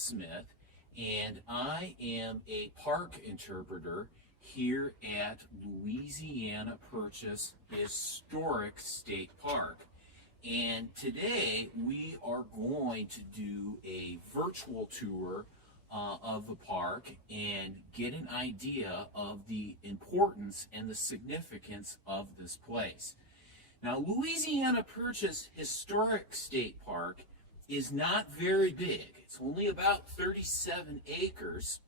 Smith, and I am a park interpreter here at Louisiana Purchase Historic State Park. And today we are going to do a virtual tour of the park and get an idea of the importance and the significance of this place. Now, Louisiana Purchase Historic State Park is not very big. It's only about 37 acres,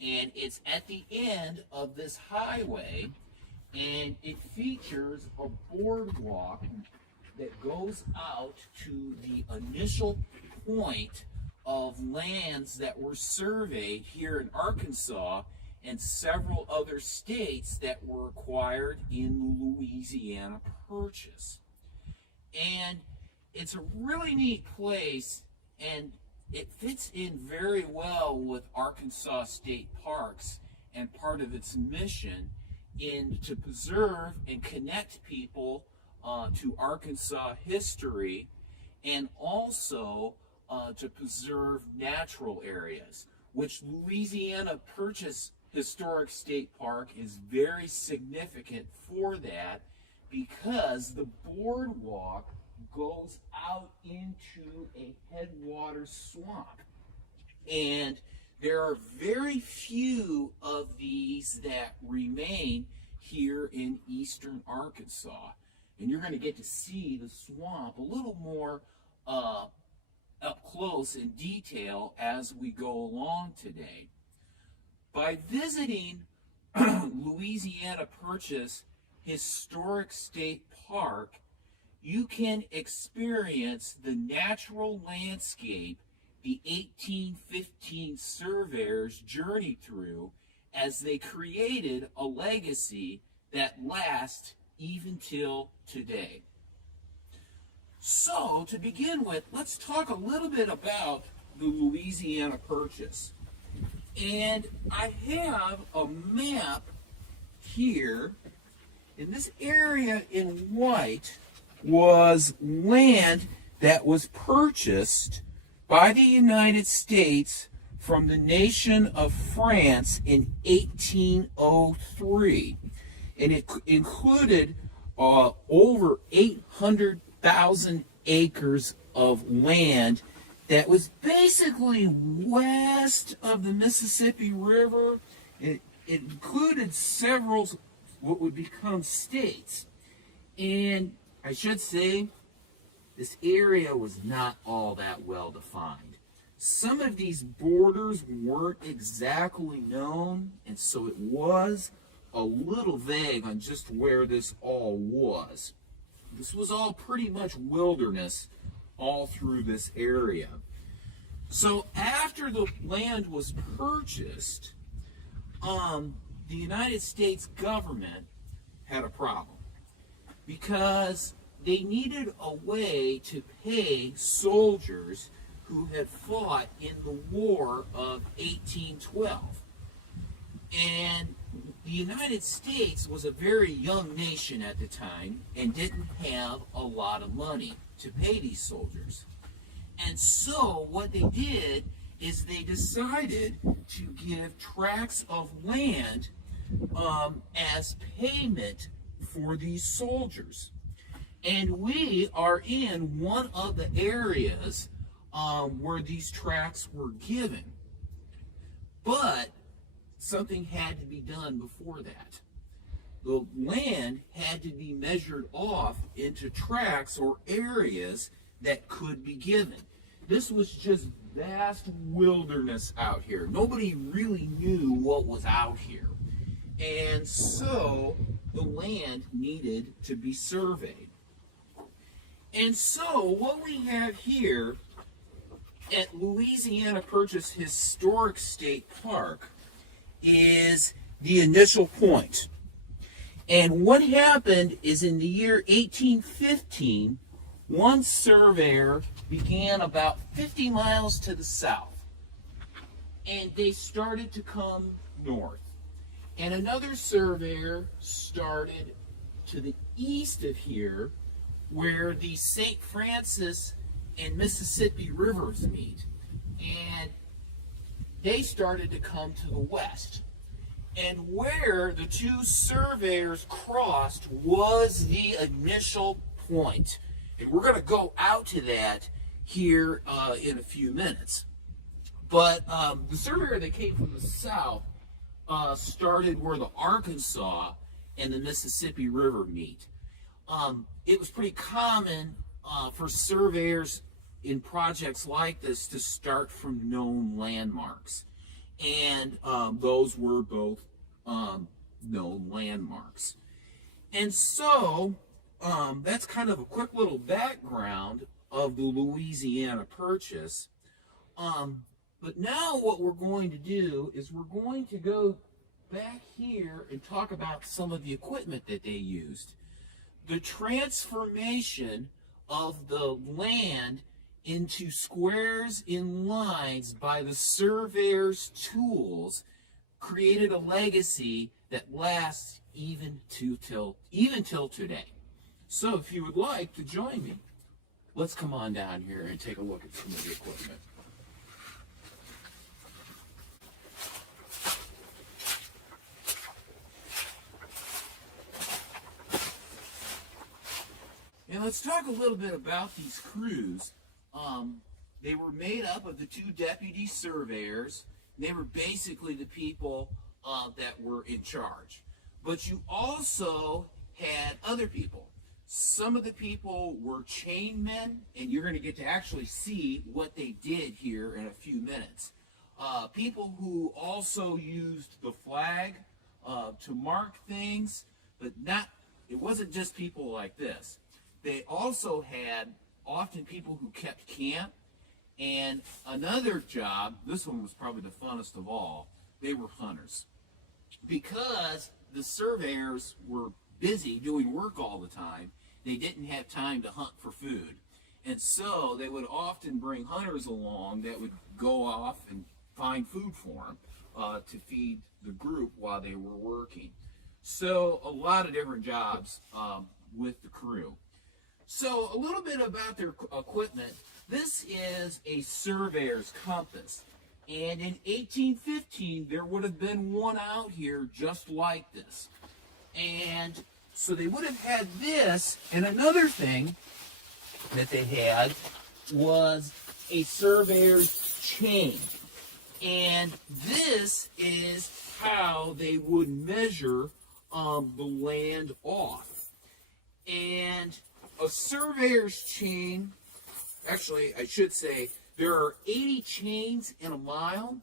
and it's at the end of this highway, and it features a boardwalk that goes out to the initial point of lands that were surveyed here in Arkansas and several other states that were acquired in the Louisiana Purchase. And it's a really neat place, and it fits in very well with Arkansas State Parks and part of its mission in to preserve and connect people to Arkansas history, and also to preserve natural areas, which Louisiana Purchase Historic State Park is very significant for that, because the boardwalk goes out into a headwater swamp. And there are very few of these that remain here in eastern Arkansas. And you're going to get to see the swamp a little more up close in detail as we go along today. By visiting Louisiana Purchase Historic State Park, you can experience the natural landscape the 1815 surveyors journeyed through as they created a legacy that lasts even till today. So, to begin with, let's talk a little bit about the Louisiana Purchase. And I have a map here, and this area in white was land that was purchased by the United States from the nation of France in 1803. And it included over 800,000 acres of land that was basically west of the Mississippi River. It included several what would become states. And I should say, this area was not all that well defined. Some of these borders weren't exactly known, and so it was a little vague on just where this all was. This was all pretty much wilderness all through this area. So after the land was purchased, the United States government had a problem, because they needed a way to pay soldiers who had fought in the War of 1812. And the United States was a very young nation at the time and didn't have a lot of money to pay these soldiers. And so what they did is they decided to give tracts of land as payment for these soldiers. And we are in one of the areas where these tracts were given. But something had to be done before that. The land had to be measured off into tracts or areas that could be given. This was just vast wilderness out here. Nobody really knew what was out here. And so the land needed to be surveyed. And so what we have here at Louisiana Purchase Historic State Park is the initial point. And what happened is, in the year 1815, one surveyor began about 50 miles to the south, and they started to come north. And another surveyor started to the east of here, where the St. Francis and Mississippi rivers meet. And they started to come to the west. And where the two surveyors crossed was the initial point. And we're going to go out to that here in a few minutes. But the surveyor that came from the south started where the Arkansas and the Mississippi River meet. It was pretty common for surveyors in projects like this to start from known landmarks. And those were both known landmarks. And so that's kind of a quick little background of the Louisiana Purchase. But now what we're going to do is we're going to go back here and talk about some of the equipment that they used. The transformation of the land into squares and lines by the surveyor's tools created a legacy that lasts even till today. So if you would like to join me, let's come on down here and take a look at some of the equipment. And let's talk a little bit about these crews. They were made up of the two deputy surveyors. They were basically the people that were in charge. But you also had other people. Some of the people were chainmen, and you're going to get to actually see what they did here in a few minutes. People who also used the flag to mark things, but it wasn't just people like this. They also had often people who kept camp, and another job, this one was probably the funnest of all, they were hunters. Because the surveyors were busy doing work all the time, they didn't have time to hunt for food. And so they would often bring hunters along that would go off and find food for them to feed the group while they were working. So a lot of different jobs with the crew. So a little bit about their equipment. This is a surveyor's compass. And in 1815, there would have been one out here just like this. And so they would have had this. And another thing that they had was a surveyor's chain. And this is how they would measure the land off. And a surveyor's chain, actually I should say, there are 80 chains in a mile,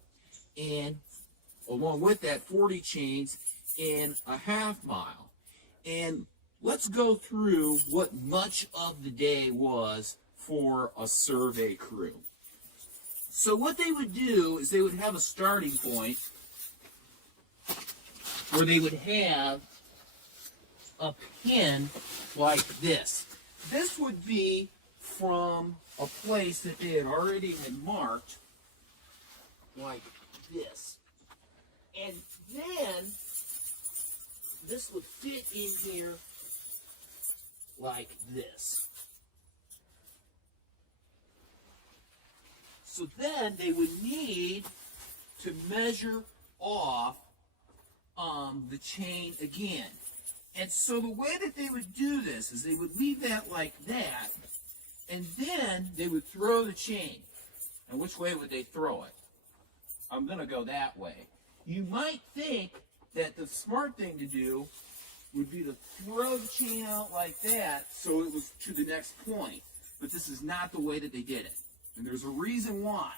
and along with that 40 chains in a half mile. And let's go through what much of the day was for a survey crew. So what they would do is they would have a starting point where they would have a pin like this. This would be from a place that they had already been marked, like this. And then this would fit in here like this. So then they would need to measure off the chain again. And so the way that they would do this is they would leave that like that, and then they would throw the chain. And which way would they throw it? I'm going to go that way. You might think that the smart thing to do would be to throw the chain out like that so it was to the next point. But this is not the way that they did it. And there's a reason why.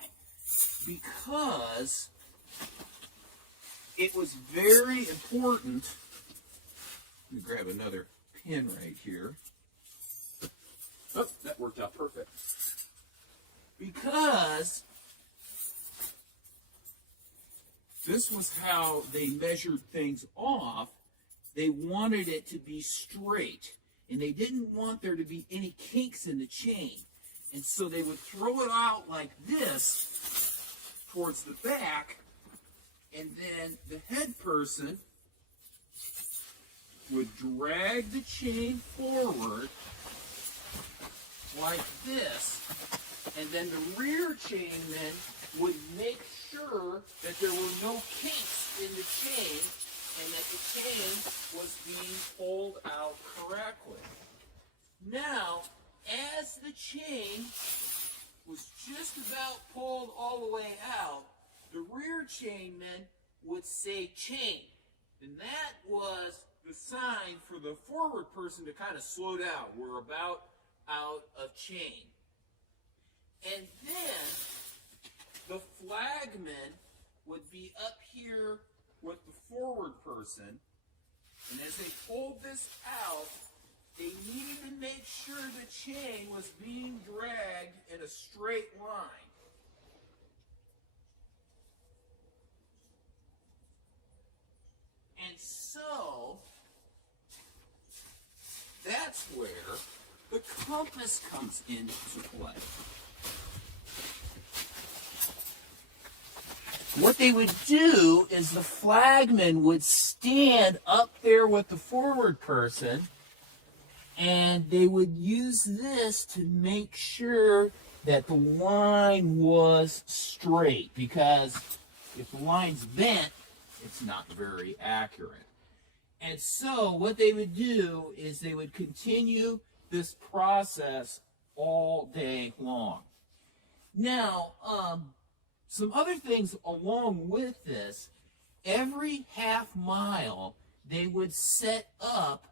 Because it was very important. Let me grab another pin right here. Oh, that worked out perfect. Because this was how they measured things off. They wanted it to be straight. And they didn't want there to be any kinks in the chain. And so they would throw it out like this towards the back. And then the head person would drag the chain forward like this, and then the rear chainman would make sure that there were no kinks in the chain and that the chain was being pulled out correctly. Now, as the chain was just about pulled all the way out, the rear chainman would say chain. And that was the sign for the forward person to kind of slow down. We're about out of chain. And then the flagman would be up here with the forward person. And as they pulled this out, they needed to make sure the chain was being dragged in a straight line. And so, that's where the compass comes into play. What they would do is the flagman would stand up there with the forward person, and they would use this to make sure that the line was straight, because if the line's bent, it's not very accurate. And so what they would do is they would continue this process all day long. Now, some other things along with this, every half mile they would set up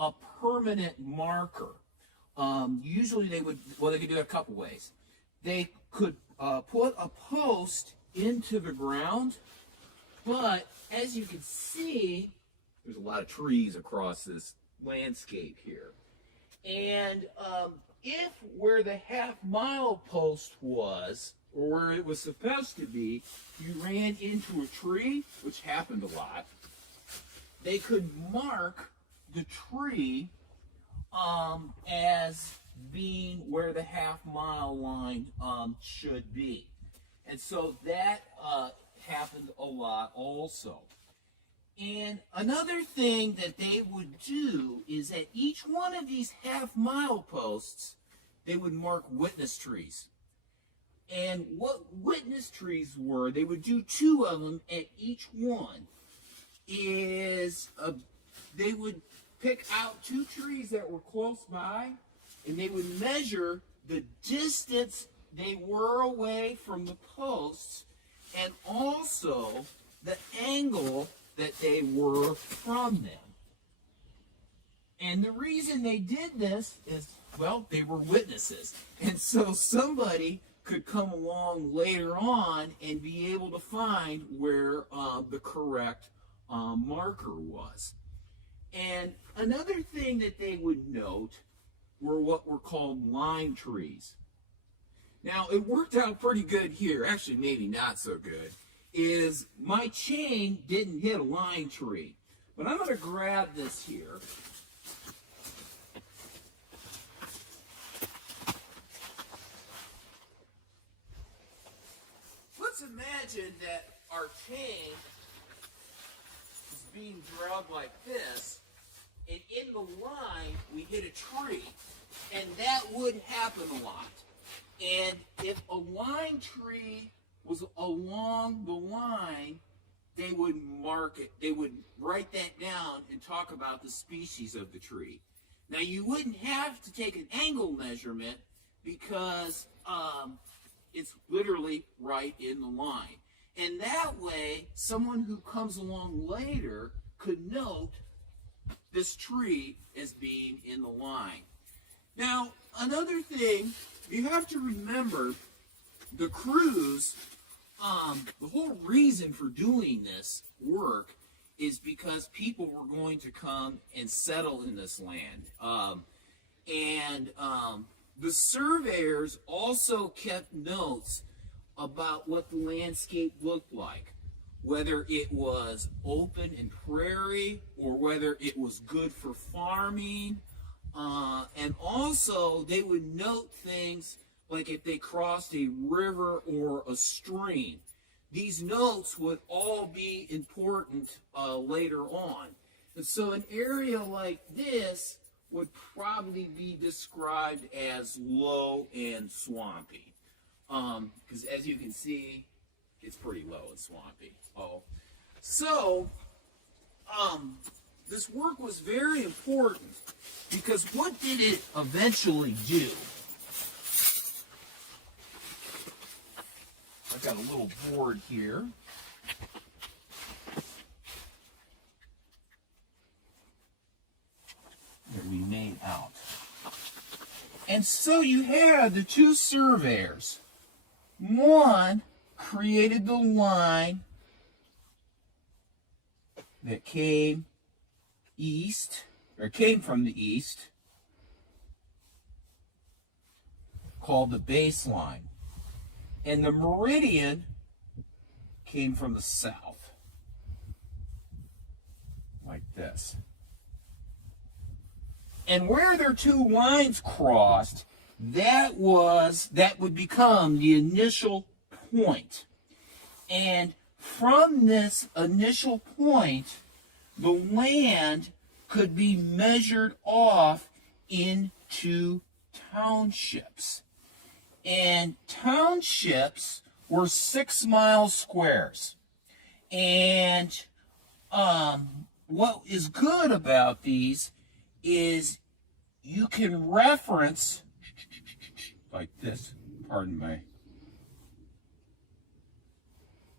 a permanent marker. Usually they could do it a couple ways. They could put a post into the ground, but as you can see, there's a lot of trees across this landscape here. And if where the half-mile post was, or where it was supposed to be, you ran into a tree, which happened a lot, they could mark the tree as being where the half-mile line should be. And so that happened a lot also. And another thing that they would do is at each one of these half-mile posts, they would mark witness trees. And what witness trees were, they would do 2 of them at each one, is they would pick out 2 trees that were close by, and they would measure the distance they were away from the posts, and also the angle that they were from them. And the reason they did this is, well, they were witnesses. And so somebody could come along later on and be able to find where the correct marker was. And another thing that they would note were what were called line trees. Now, it worked out pretty good here, actually maybe not so good, is my chain didn't hit a line tree. But I'm going to grab this here. Let's imagine that our chain is being dragged like this, and in the line we hit a tree, and that would happen a lot. And if a line tree was along the line, they would mark it. They would write that down and talk about the species of the tree. Now, you wouldn't have to take an angle measurement because it's literally right in the line. And that way, someone who comes along later could note this tree as being in the line. Now, another thing, you have to remember the crews, the whole reason for doing this work is because people were going to come and settle in this land. The surveyors also kept notes about what the landscape looked like, whether it was open and prairie or whether it was good for farming. And also they would note things like if they crossed a river or a stream. These notes would all be important later on. And so an area like this would probably be described as low and swampy. Because as you can see, It's pretty low and swampy. Oh, so this work was very important because what did it eventually do? I've got a little board here. That we made out. And so you had the two surveyors. One created the line that came east, or came from the east, called the baseline. And the meridian came from the south, like this. And where their two lines crossed, that would become the initial point. And from this initial point, the land could be measured off into townships. And townships were 6 mile squares. And what is good about these is you can reference, like this, pardon me,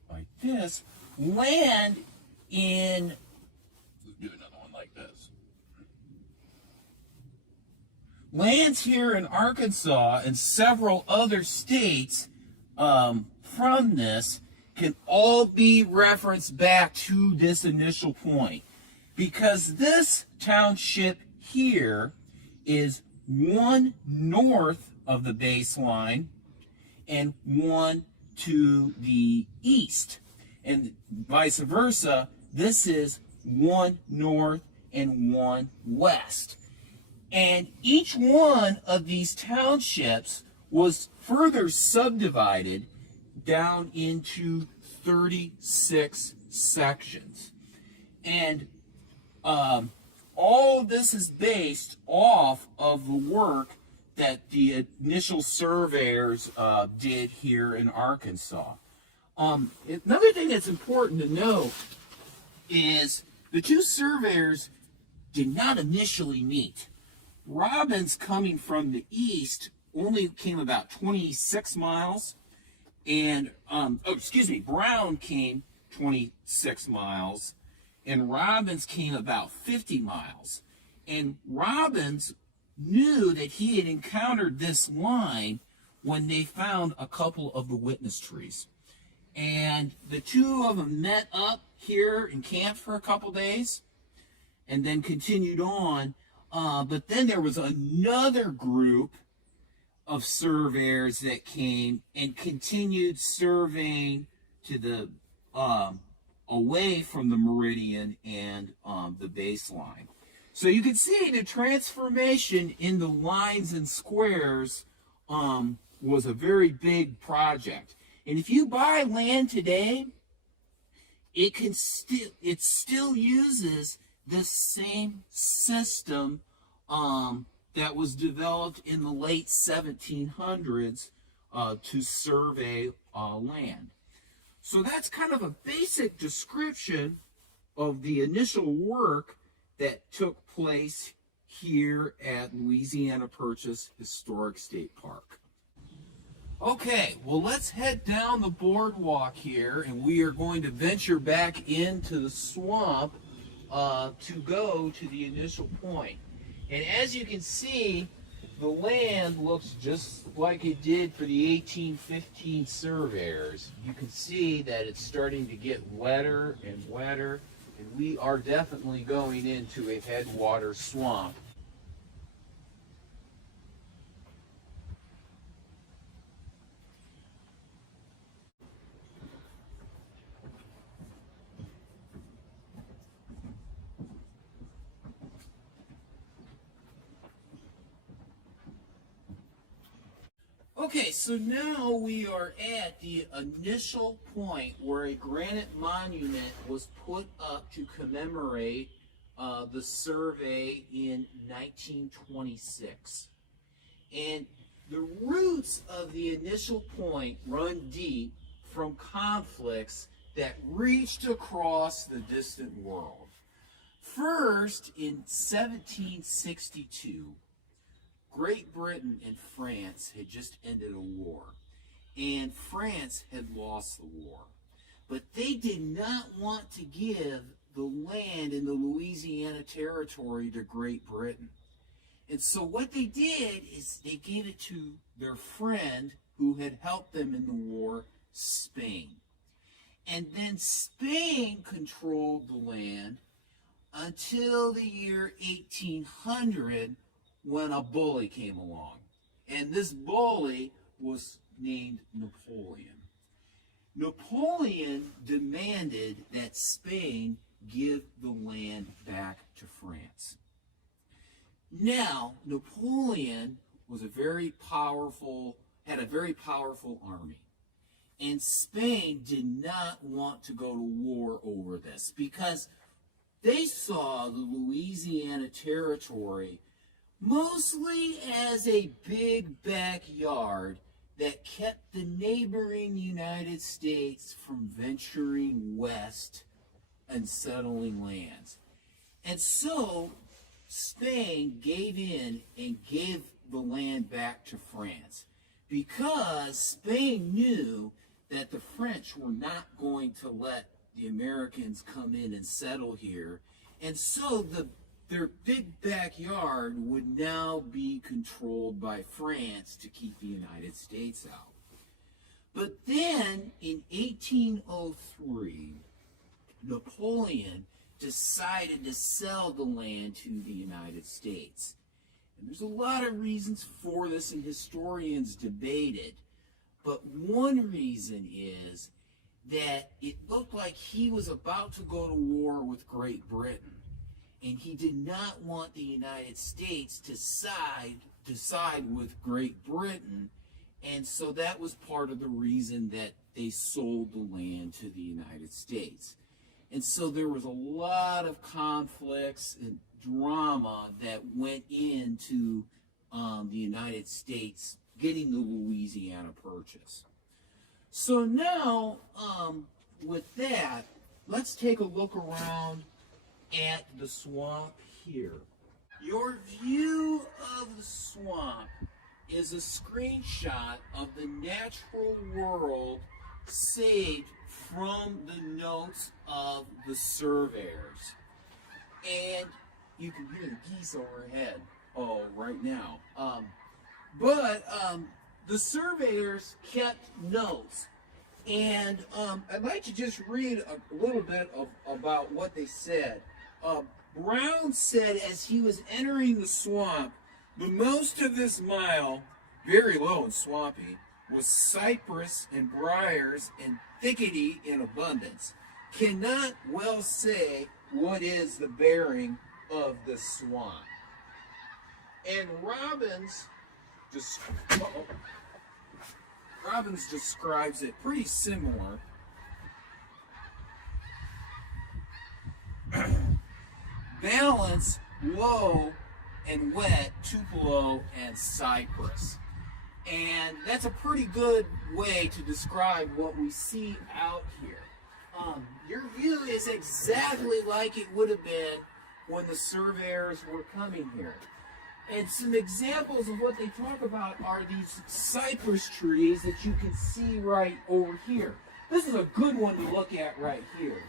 like this, land in, do another one like this. Lands here in Arkansas and several other states from this can all be referenced back to this initial point. Because this township here is one north of the baseline and one to the east. And vice versa, this is one north and one west. And each one of these townships was further subdivided down into 36 sections. And all of this is based off of the work that the initial surveyors did here in Arkansas. Another thing that's important to note is the two surveyors did not initially meet. Robbins, coming from the east, only came about 26 miles, and Brown came 26 miles, and Robbins came about 50 miles. And Robbins knew that he had encountered this line when they found a couple of the witness trees. And the two of them met up here and camped for a couple days and then continued on. But then there was another group of surveyors that came and continued surveying to the away from the meridian and the baseline. So you can see the transformation in the lines and squares was a very big project. And if you buy land today, it still uses this same system that was developed in the late 1700s to survey land. So that's kind of a basic description of the initial work that took place here at Louisiana Purchase Historic State Park. Okay, well, let's head down the boardwalk here, and we are going to venture back into the swamp to go to the initial point. And as you can see, the land looks just like it did for the 1815 surveyors. You can see that it's starting to get wetter and wetter, and we are definitely going into a headwater swamp. Okay, so now we are at the initial point where a granite monument was put up to commemorate the survey in 1926. And the roots of the initial point run deep from conflicts that reached across the distant world. First, in 1762, Great Britain and France had just ended a war, and France had lost the war. But they did not want to give the land in the Louisiana Territory to Great Britain. And so what they did is they gave it to their friend who had helped them in the war, Spain. And then Spain controlled the land until the year 1800, when a bully came along. And this bully was named Napoleon. Napoleon demanded that Spain give the land back to France. Now, Napoleon was had a very powerful army. And Spain did not want to go to war over this because they saw the Louisiana Territory mostly as a big backyard that kept the neighboring United States from venturing west and settling lands. And so Spain gave in and gave the land back to France because Spain knew that the French were not going to let the Americans come in and settle here. And so their big backyard would now be controlled by France to keep the United States out. But then in 1803, Napoleon decided to sell the land to the United States. And there's a lot of reasons for this, and historians debate it. But one reason is that it looked like he was about to go to war with Great Britain. And he did not want the United States to side with Great Britain. And so that was part of the reason that they sold the land to the United States. And so there was a lot of conflicts and drama that went into the United States getting the Louisiana Purchase. So now, with that, let's take a look around at the swamp here. Your view of the swamp is a screenshot of the natural world saved from the notes of the surveyors. And you can hear the geese overhead, right now. The surveyors kept notes. And I'd like to just read a little bit about what they said. Brown said as he was entering the swamp, the most of this mile, very low and swampy, was cypress and briars and thickety in abundance. Cannot well say what is the bearing of the swamp. And Robbins describes it pretty similar. Balance, low and wet, Tupelo and cypress. And that's a pretty good way to describe what we see out here. Your view is exactly like it would have been when the surveyors were coming here. And some examples of what they talk about are these cypress trees that you can see right over here. This is a good one to look at right here.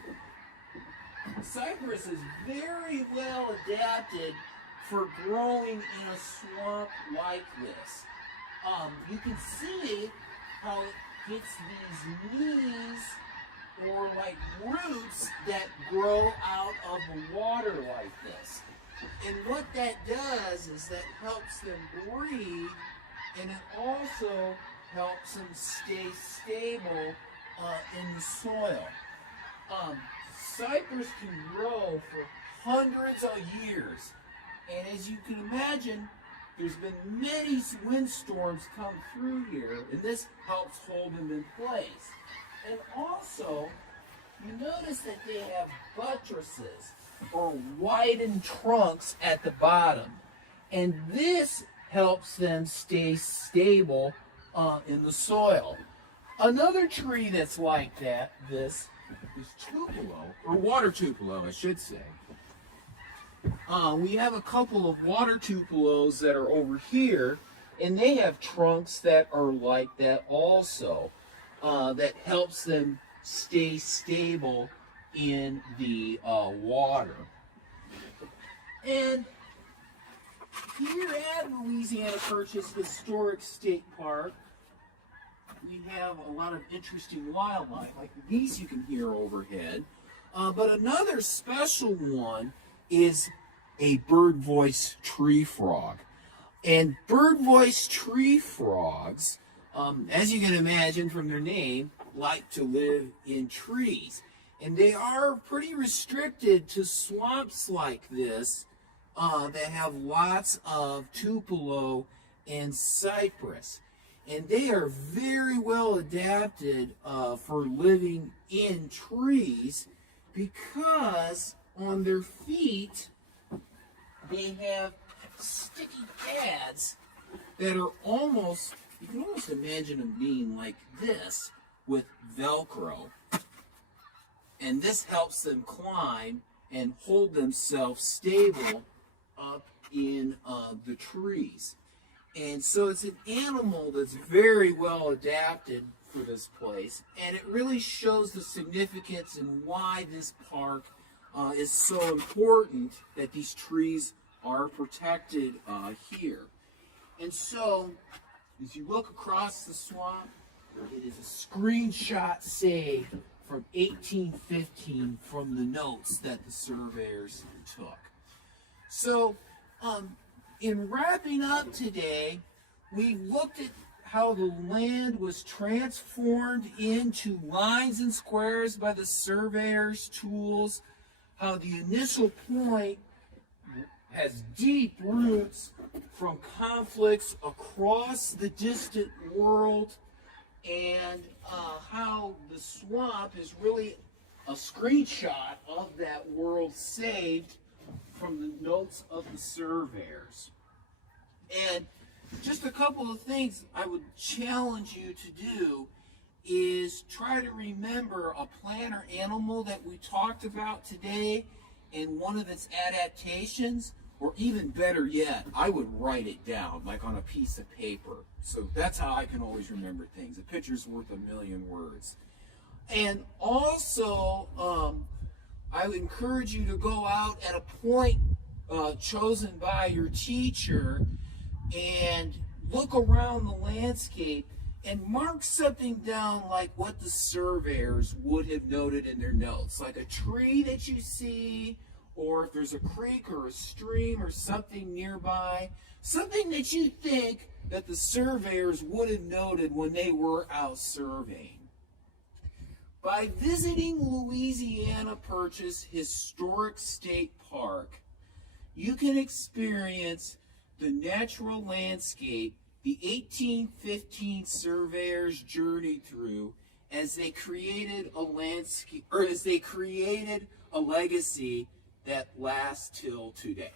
Cypress is very well adapted for growing in a swamp like this. You can see how it gets these leaves or like roots that grow out of the water like this. And what that does is that helps them breathe, and it also helps them stay stable in the soil. Cypress can grow for hundreds of years, and as you can imagine, there's been many windstorms come through here, and this helps hold them in place. And also, you notice that they have buttresses or widened trunks at the bottom, and this helps them stay stable in the soil. Another tree that's like this is tupelo, or water tupelo, I should say. We have a couple of water tupelos that are over here, and they have trunks that are like that also. That helps them stay stable in the water. And here at Louisiana Purchase Historic State Park, we have a lot of interesting wildlife, like the geese you can hear overhead. But another special one is a bird voice tree frog. And bird voice tree frogs, as you can imagine from their name, like to live in trees. And they are pretty restricted to swamps like this that have lots of tupelo and cypress. And they are very well adapted for living in trees because on their feet they have sticky pads that are almost, you can almost imagine them being like this with Velcro. And this helps them climb and hold themselves stable up in the trees. And so it's an animal that's very well adapted for this place, and it really shows the significance and why this park is so important that these trees are protected here. And so, as you look across the swamp, it is a screenshot saved from 1815 from the notes that the surveyors took. So, in wrapping up today, we looked at how the land was transformed into lines and squares by the surveyor's tools, how the initial point has deep roots from conflicts across the distant world, and how the swamp is really a screenshot of that world saved from the notes of the surveyors. And just a couple of things I would challenge you to do is try to remember a plant or animal that we talked about today and one of its adaptations, or even better yet, I would write it down, like on a piece of paper. So that's how I can always remember things. A picture's worth a million words. And also, I would encourage you to go out at a point chosen by your teacher and look around the landscape and mark something down like what the surveyors would have noted in their notes, like a tree that you see, or if there's a creek or a stream or something nearby, something that you think that the surveyors would have noted when they were out surveying. By visiting Louisiana Purchase Historic State Park, you can experience the natural landscape the 1815 surveyors journeyed through as they created a landscape, or as they created a legacy that lasts till today.